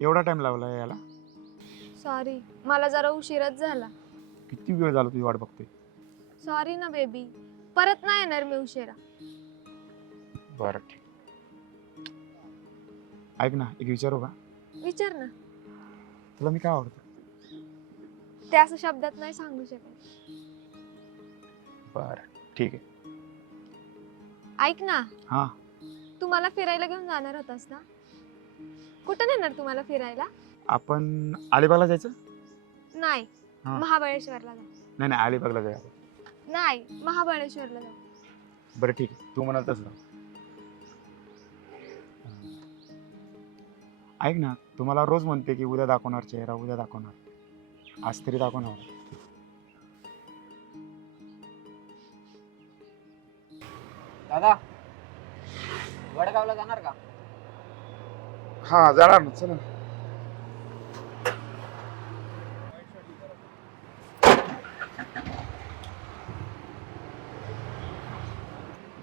एवढा टाइम लावला याला? सॉरी, मला जरा उशीरच झाला. किती वेळ झाला तुझी वाट बघते. सॉरी ना बेबी, परत नाही येणार मी उशिरा. बरं ठीक. ऐक ना, एक विचारू का? विचार ना. तुला मी काय आवडतं? ते असं शब्दात नाही सांगू शकत. बरं ठीक आहे. ऐक ना, हा, तू मला फिरायला घेऊन जाणार होतास ना? कुठं नेणार तुम्हाला फिरायला? आपण अलिबागला जायचं? नाही, हा. महाबळेश्वरला जा. नाही नाही, अलिबागला जायचं. नाही, महाबळेश्वरला जा. बरं ठीक आहे, तू म्हणाल तसं. ऐक ना, तुम्हाला रोज म्हणते की उद्या दाखवणार चेहरा, उद्या दाखवणार. आज तरी दाखवणार. दादा, वडगावला जाणार का? हा जाणार ना, चला.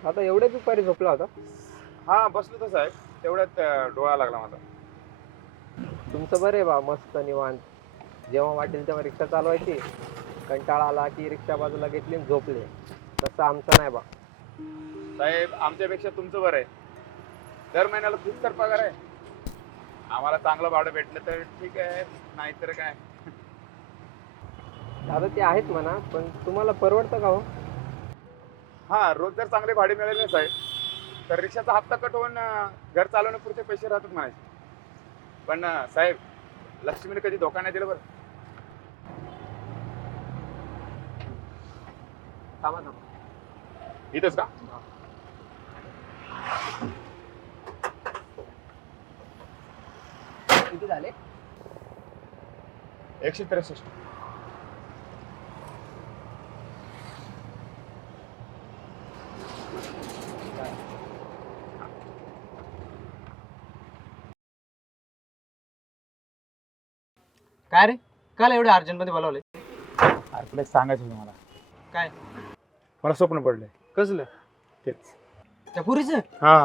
आता एवढ्या दुपारी झोपला होता? हा बसलो तर साहेब, तेवढ्यात डोळा लागला माझा. तुमचं बरं आहे बा, मस्त निवांत. जेव्हा वाटेल तेव्हा रिक्षा चालवायची, कंटाळा आला की रिक्षा बाजूला घेतली आणि झोपले. तसं आमचं नाही बा. साहेब आमच्यापेक्षा तुमचं बरं आहे. दर महिन्याला खूप तर पगार आहे. आम्हाला चांगलं भाडं भेटलं तर ठीक आहे, नाहीतर काय. दादा ते आहेत म्हणा, पण तुम्हाला परवडतं का हो? हा, रोज जर चांगले भाडे मिळाले साहेब तर रिक्षाचा हप्ता कट होऊन घर चालवण्यापुरते पैसे राहतात म्हणायचे. पण साहेब, लक्ष्मीने कधी धोका नाही दिला बरं. थांबा थांबा. इथंच का? किती झाले? 163. काय रे, काल एवढे अर्जंट मध्ये बोलावले? अरे तुला एक सांगायचं होतं मला. काय? मला स्वप्न पडलंय. कसलं? तेच. त्या पुरीचं? हा.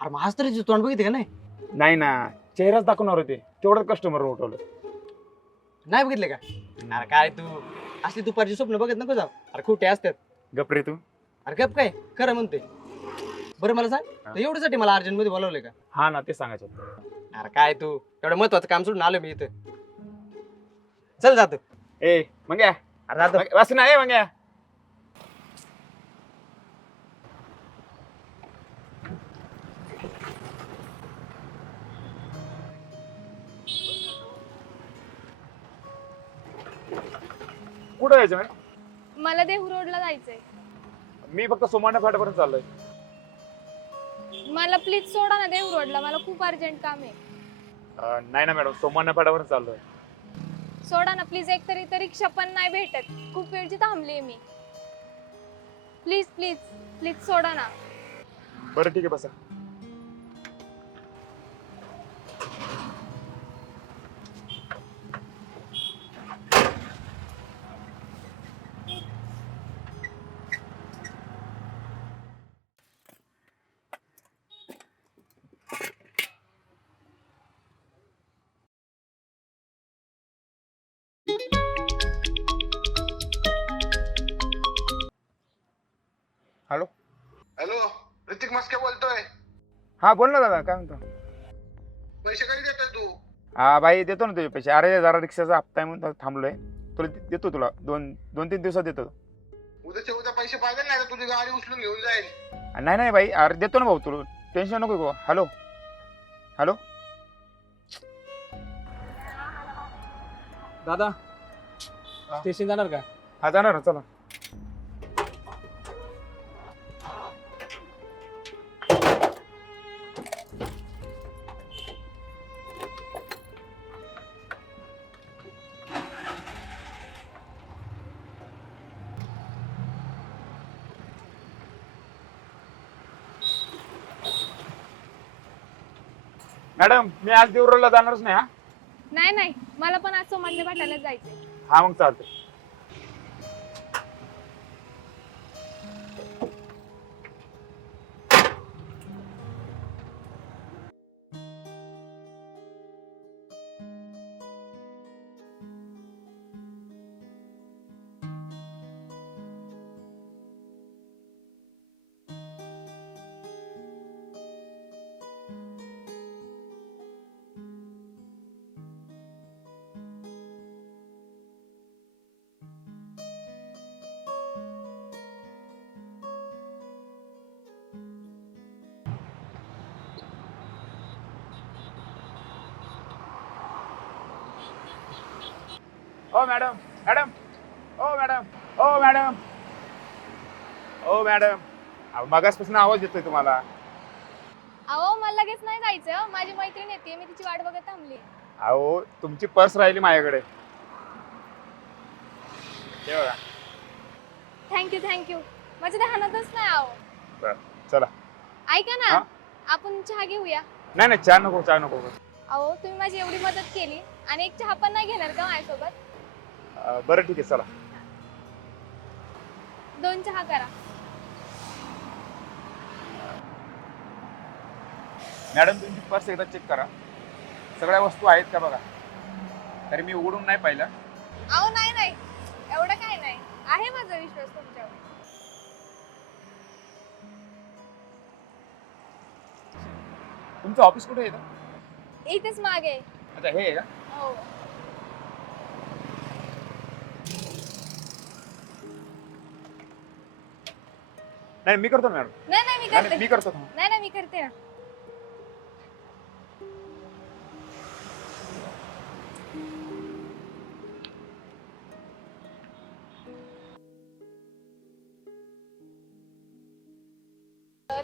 अरे मग आज तरी तोंड बघितलं का नाही? नाही ना, चेहराच दाखवणार होते, तेवढंच कस्टमर उठवलं. नाही बघितले का? अरे काय तू असली दुपारची स्वप्न बघत नको जाऊ. अरे खोटे असतात. गप रे तू. अरे गप काय, खरं म्हणते. बरं मला सांग, हा. तर एवढ्यासाठी मला अर्जंट मध्ये बोलावले का? हा ना, ते सांगायचं होतं. अरे काय तू एवढं महत्वाचं काम सोडून आलो मी इथं. चल जातो. ए मंग्या, अरे जातो. वासी ना, ए मंग्या. कुठं जायचं मॅडम? मला देहू रोडला जायचंय. मी फक्त सोमाना फाट्यापर्यंत चाललोय. मला प्लीज सोडा ना देहू रोडला, मला खूप अर्जंट काम आहे. नाही ना मॅडम, सोमाना फाट्यापर्यंत चाललोय. सोडा ना प्लीज, एक तरी रिक्षा पण नाही भेटत. खूप वेळची थांबली मी. प्लीज प्लीज प्लीज सोडा ना. बरं ठीक आहे, बसा. हॅलो. हॅलो, ऋतिक मस्के बोलतोय. हा बोल ना दादा, काय म्हणतो? पैसे कधी देतोय तू? हा भाई, देतो ना तुझे पैसे. अरे जरा रिक्षाचा हप्ता आहे म्हणून थांबलोय. तुला देतो, तुला दोन तीन दिवसात देतो. उद्याच्या उद्या पैसे पाहिजे नाही तर तुझी गाडी उचलून घेऊन जाईल. नाही नाही भाई, अरे देतो ना भाऊ, तुला टेन्शन नको घेऊ. Hello hello. दादा, स्टेशन जाणार का? हा जाणार ना, चला. मॅडम, मी आज देवरोडला जाणारच नाही. हा नाही नाही, मला पण आज सोमान्य फाट्याला जायचंय. हा मग चालतंय. ओ मॅडम मॅडम ओ मॅडम ओ मॅडम ओ मॅडम अहो, मगासपासून आवाज येतोय तुम्हाला. अहो मला लगेच नाही जायचं, माझी मैत्रीण येते, मी तिची वाट बघत थांबली. अहो तुमची पर्स राहिली माझ्याकडे. हे बघा. थँक्यू माझ्या ध्यानातच नाही. अहो बरं चला. ऐका ना, हा? आपण चहा घेऊया. नाही नाही चहा नको चहा नको. अहो तुम्ही माझी एवढी मदत केली आणि एक चहा पण नाही घेणार का माझ्यासोबत? बरं ठीक आहे चला. 2 चहा करा. मॅडम तुमची पर्स एकदा चेक करा, सगळ्या वस्तू आहेत का बघा. तरी मी उघडून नाही पाहिलं. अहो नाही एवढं काय नाही, आहे माझा विश्वास तुमच्यावर. तुमचं ऑफिस कुठे येतं? इथेच मागे. अच्छा हे आहे का? हो. नाही मी करतो मॅडम. नाही मी नाही करते. मी करतो. नाही मी करते ना.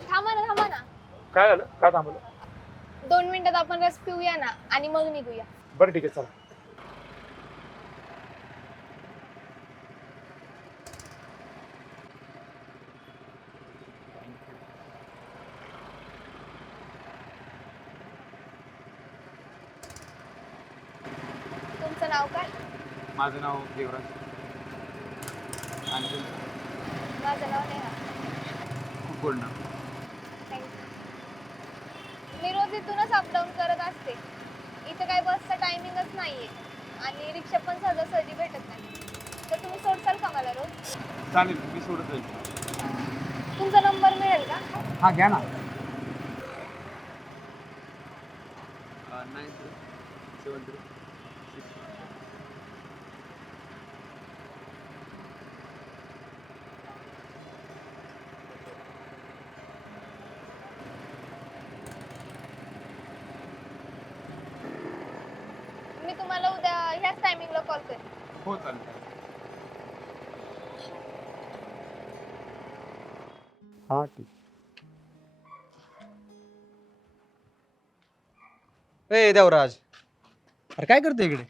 थांबा ना. काय झालं? का थांबलं? 2 मिनिटात आपण रस पिऊया ना आणि मग निघूया. बरं ठीक आहे चला. तुमचं नाव काय? माझं नाव देवराज. आणि माझं नाव नेहा. खूप गोड नाव. थँक्यू. मी रोज इथूनच अपडाऊन करत असते. इथं काय बसचा टायमिंगच नाहीये आणि रिक्षा पण सहजासहजी भेटत नाही. तर तुम्ही सोडसाल का मला रोज? चालेल मी सोडत जाईल. तुमचा नंबर मिळेल का? हा घ्या ना. 973 मी तुम्हाला उद्या ह्याच टायमिंगला कॉल करेन. हो चालेल. हा ठीक. ए देवराज, अरे काय करतो इकडे?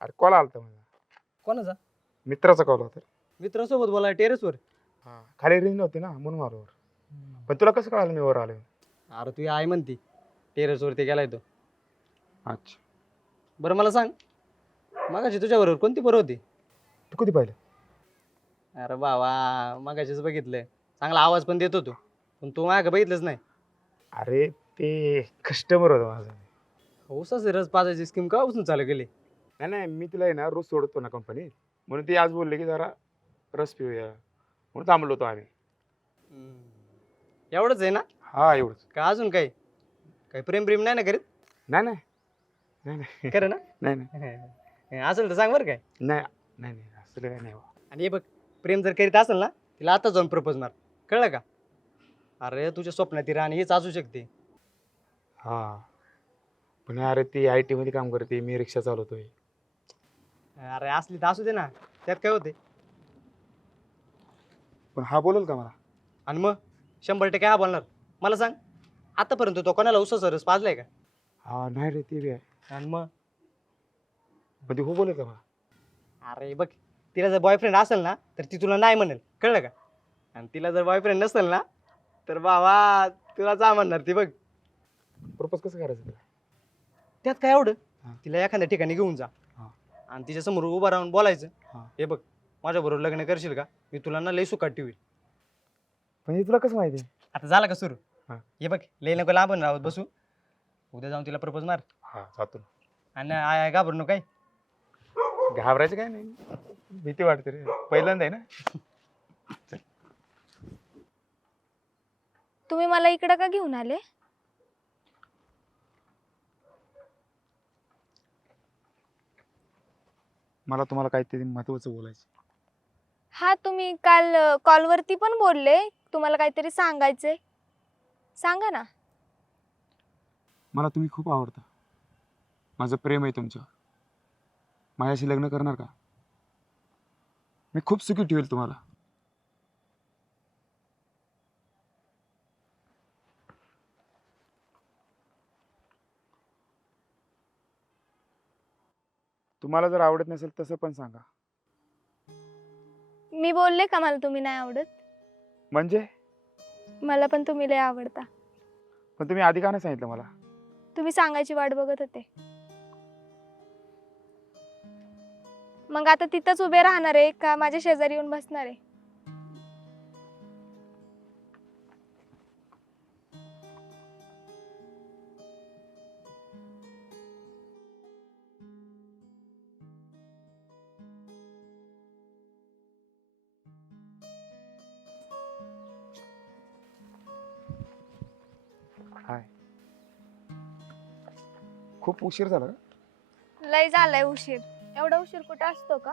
अरे कॉल आलता मला. कोणाचा? मित्राचा कॉल होता. मित्रासोबत बोला टेरेसवर. हा खाली रेंज नव्हती ना म्हणून मारवर. पण तुला कसं कळालं मी वर आलोय? अरे तू आई म्हणती टेरेसवरती गेलाय तो. अच्छा. बरं मला सांग, मगाशी तुझ्या बरोबर कोणती बरं होती? तू कधी पाहिलं? अरे बाबा मगाशीच बघितलंय, चांगला आवाज पण देत होतो, पण तू माग बघितलंच नाही. अरे ते कस्टमर होतं माझं. ऊसाच रस पाजायची स्कीम केव्हापासून चालू केली? नाही नाही मी तिला आहे ना रोज सोडतो ना कंपनीत, म्हणून ती आज बोलले की जरा रस पिऊया म्हणून थांबलो होतो आम्ही. एवढंच आहे ना? हा एवढंच. का अजून काही काही प्रेम प्रेम नाही ना करीत? नाही नाही नाही नाही खरं ना? नाही नाही असेल तर सांग बरं काय. नाही नाही नाही असं काय नाही. आणि हे बघ, प्रेम जर करीत असेल ना तिला आता जाऊन प्रपोज मार, कळलं का? अरे तुझ्या स्वप्नात ती राणी हीच असू शकते. हा पण अरे ती IT मध्ये काम करते, मी रिक्षा चालवतोय. अरे असली तर असू दे ना, त्यात काय होते. पण हा बोलेल का मला? आणि मग 100% हा बोलणार. मला सांग, आतापर्यंत तो कोणाला उसाचा रस पाजलाय का? हा नाही रे ते बी आहे. आणि मग पण ती हो बोलेल का मला? अरे बघ, तिला जर बॉयफ्रेंड असेल ना तर ती तुला नाही म्हणेल, कळलं का? आणि तिला जर बॉयफ्रेंड नसेल ना तर बाबा तुला जा म्हणणार ती. बघ प्रपोज कसं करायचं तुला? त्यात काय एवढं, हा. तिला एखाद्या ठिकाणी घेऊन जा हा. आणि तिच्या समोर उभं राहून बोलायचं, हा. हे बघ माझ्याबरोबर लग्न करशील का? मी तुला ना लई सुखात ठेवील. पण हे तुला कसं माहिती? आता झाला का सुरू? हा. हे बघ लई नको लांबून राहत बसू, उद्या जाऊन तिला प्रपोज मार. हा जातो. आणि आय घाबरू नको काय. घाबरायचं काय नाही, भीती वाटते रे, पहिल्यांदा आहे ना. तुम्ही मला इकडं का घेऊन आले? मला तुम्हाला काहीतरी महत्वाचं बोलायचं. हा तुम्ही काल कॉलवरती पण बोलले तुम्हाला काहीतरी सांगायचंय. सांगा ना. मला तुम्ही खूप आवडता. माझं प्रेम आहे तुमच्यावर. माझ्याशी लग्न करणार का? मी खूप सुखी ठेवेल तुम्हाला. तुम्हाला जर आवडत नसेल तसं पण सांगा. मी बोलले का मला तुम्ही नाही आवडत? म्हणजे मला पण तुम्ही लय आवडता. पण तुम्ही आधी का नाही सांगितलं मला? तुम्ही सांगायची वाट बघत होते. मग आता तिथंच उभे राहणार आहे का माझ्या शेजारी येऊन बसणार आहे? हाय. खूप उशीर झाला का? लय झालाय उशीर. एवढा उशीर कुठं असतो का?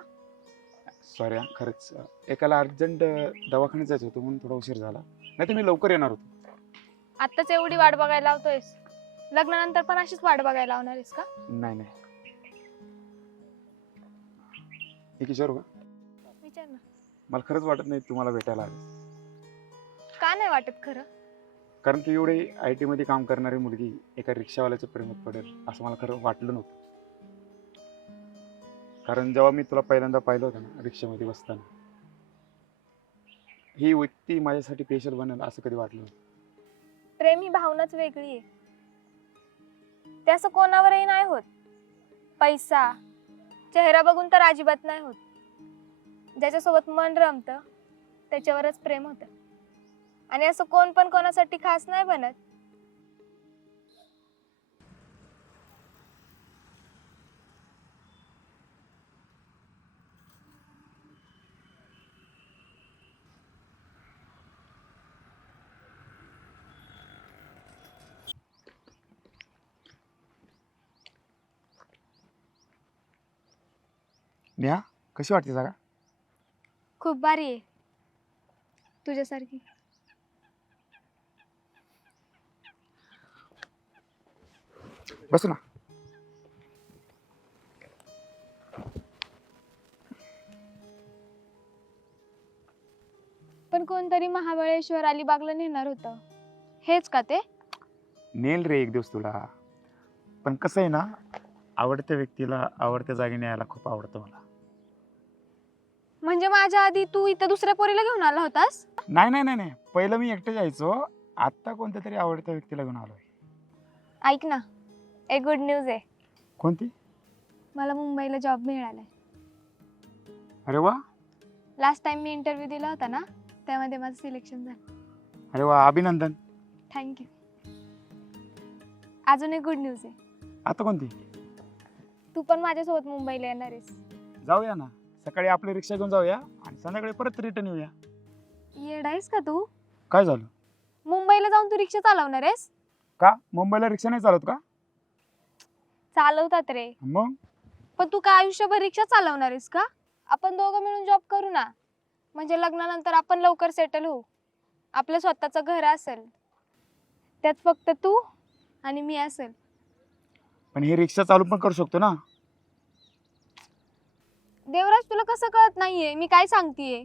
सॉरी हा, खरंच एकाला अर्जंट दवाखान्यात जायचं होतं म्हणून थोडा उशीर झाला. नाही तर मी लवकर येणार होतो. आत्ताच एवढी वाट बघायला लावतोयस, लग्नानंतर पण अशीच वाट बघायला लावणार आहेस का? नाही नाही, एक विचारू का? विचार ना. मला खरंच वाटत नाही तुम्हाला भेटायला आले. का नाही वाटत खरं? कारण की एवढी IT मध्ये काम करणारी मुलगी एका रिक्षावाल्याच्या प्रेमात पडेल असं मला खरं वाटलं नव्हतं. कारण जेव्हा मी तुला पहिल्यांदा पाहिलं होतं ना रिक्षामध्ये बसताना, ही व्यक्ती माझ्यासाठी स्पेशल बनेल असं कधी वाटलं नव्हतं. प्रेम ही भावनाच वेगळी आहे. ते असं कोणावरही नाही होत. पैसा, चेहरा बघून तर अजिबात नाही होत. ज्याच्यासोबत मन रमतं त्याच्यावरच प्रेम होतं. आणि असं कोण पण कोणासाठी खास नाही बनत. नेहा, कशी वाटते जागा? खूप भारी आहे, तुझ्यासारखी. बस ना. पण कोणतरी महाबळेश्वर अलिबागला नेणार होतं, हेच का ते? नेल रे एक दिवस तुला. पण कसं आहे ना, आवडत्या व्यक्तीला आवडत्या जागी न्यायला खूप आवडतं मला. म्हणजे माझ्या आधी तू इथं दुसऱ्या पोरीला घेऊन आला होतास? नाही नाही नाही नाही, पहिलं मी एकटं जायचो, आता कोणत्या तरी आवडत्या व्यक्तीला घेऊन आलोय. ऐक ना, एक गुड न्यूज आहे. कोणती? मला मुंबईला जॉब मिळालाय. अरे वा. लास्ट टाइम मी इंटरव्ह्यू दिला होता ना, त्यामध्ये माझं सिलेक्शन झालं. अरे वा, अभिनंदन. थँक्यू. अजून एक गुड न्यूज आहे. आता कोणती? तू पण माझ्यासोबत मुंबईला येणार आहेस. जाऊया ना, सकाळी आपली रिक्षा घेऊन जाऊया आणि संध्याकाळी परत रिटर्न येऊया. येडा आहेस का तू? काय झालं? मुंबईला जाऊन तू रिक्षा चालवणार आहेस? का मुंबईला रिक्षा नाही चालत का? चालवतात रे, मग पण तू काय आयुष्यभर रिक्षा चालवणार आहेस का? आपण दोघं मिळून जॉब करू ना, म्हणजे लग्नानंतर आपण लवकर सेटल होऊ. आपलं स्वतःचं घर असेल, त्यात फक्त तू आणि मी असेल. पण हे रिक्षा चालू पण करू शकतो ना. देवराज, तुला कसं कळत नाहीये मी काय सांगतेय?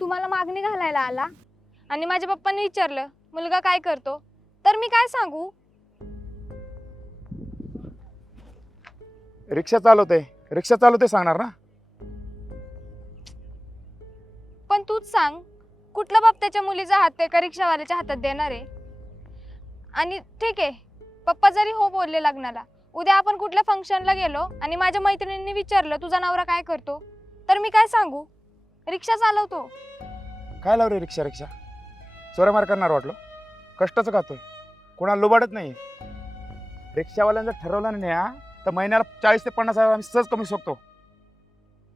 तुम्हाला मागणी घालायला आला आणि माझ्या पप्पांनी विचारलं मुलगा काय करतो, तर मी काय सांगू? रिक्षा चालवते सांगणार ना. पण तूच सांग, कुठला बाप त्याच्या मुलीचा हात एका रिक्षावाल्याच्या हातात देणार आहे? आणि ठीक आहे, पप्पा जरी हो बोलले लग्नाला, उद्या आपण कुठल्या फंक्शनला गेलो आणि माझ्या मैत्रिणींनी विचारलं तुझा नवरा काय करतो, तर मी काय सांगू? रिक्षा चालवतो. काय लाव रे रिक्षा चोऱ्यामार करणार वाटलं? कष्टाचं खातोय, कोणाला लुबाडत नाही. रिक्षावाल्यांना जर ठरवलं नाही तर महिन्याला 40 ते 50 हजार आम्ही सहज कमी शकतो.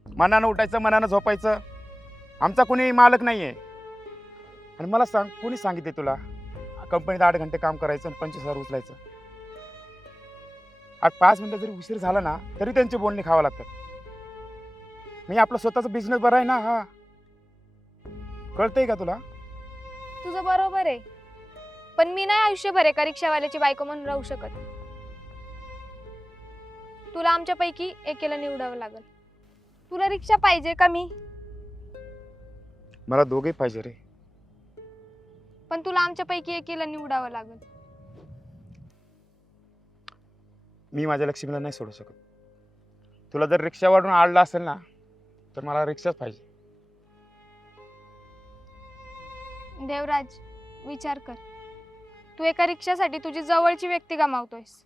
मनानं उठायचं, मनानं झोपायचं. आमचा कोणी मालक नाही आहे. आणि मला सांग, कोणी सांगितले तुला कंपनीत 8 घंटे काम करायचं आणि 25,000 उचलायचं? आज 5 मिनिटं जरी उशीर झाला ना तरी त्यांचे बोलणे खावं लागतात. मी आपला स्वतःचा बिझनेस बरा आहे ना. हा कळतंय का तुला? तुझं बरोबर आहे, पण मी नाही आयुष्यभर एका रिक्षावाल्याची बायको म्हणून राहू शकत. तुला आमच्यापैकी एकेला निवडावं लागेल. तुला रिक्षा पाहिजे का मी? मला दोघे पाहिजे रे. पण तुला आमच्यापैकी एकेला निवडावं लागेल. मी माझ्या लक्ष्मीला नाही सोडू शकत. तुला जर रिक्षावरून आणलं असेल ना तर मला रिक्षाच पाहिजे. देवराज, विचार कर. तू एका रिक्षासाठी तुझी जवळची व्यक्ती गमावतोयस.